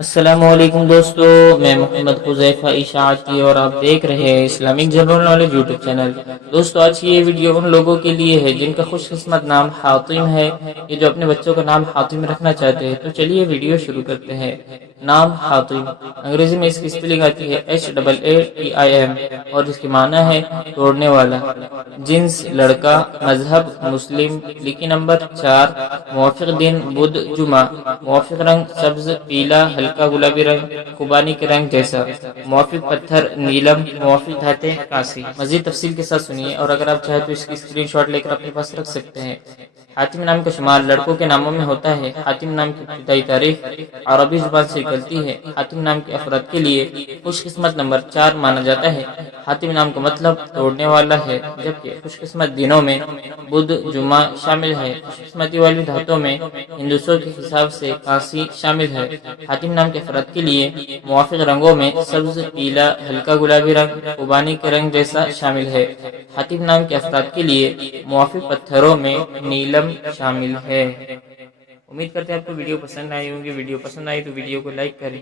السلام علیکم دوستو، میں محمد حذیفہ اشاعتی اور آپ دیکھ رہے ہیں Islamic general knowledge YouTube channel. دوستو آج کی یہ ویڈیو ان لوگوں کے لیے ہے جن کا خوش قسمت نام حاتم ہے، یہ جو اپنے بچوں کا نام حاتم رکھنا چاہتے ہیں۔ تو چلیے ویڈیو شروع کرتے ہیں۔ نام حاتم، انگریزی میں اس کی اسپیلنگ آتی ہے HAATIM اور اس کی معنی ہے توڑنے والا۔ جنس لڑکا، مذہب مسلم، لکی نمبر 4، موافق دن بدھ جمعہ، موافق رنگ سبز پیلا ہلکا گلابی رنگ خوبانی کے رنگ جیسا، موافق پتھر نیلم، موافق دھاتیں کانسی۔ مزید تفصیل کے ساتھ سنیے، اور اگر آپ چاہیں تو اس کی اسکرین شاٹ لے کر اپنے پاس رکھ سکتے ہیں۔ حاتم نام کا شمار لڑکوں کے ناموں میں ہوتا ہے۔ حاتم نام کی ابتدائی تاریخ عربی زبان سے نکلتی ہے۔ حاتم نام کے افراد کے لیے خوش قسمت نمبر 4 مانا جاتا ہے۔ حاتم نام کا مطلب توڑنے والا ہے، جبکہ خوش قسمت دنوں میں بدھ جمعہ شامل ہے۔ خوش قسمتی والی دھاتوں میں ہندسوں کے حساب سے کانسی شامل ہے۔ حاتم نام کے افراد کے لیے موافق رنگوں میں سبز پیلا ہلکا گلابی رنگ خوبانی کے رنگ جیسا شامل ہے۔ حاتم نام کے افراد کے لیے موافق پتھروں میں نیلم شامل ہے۔ امید کرتے ہیں آپ کو ویڈیو پسند آئی ہوگی۔ ویڈیو پسند آئی تو ویڈیو کو لائک کریں۔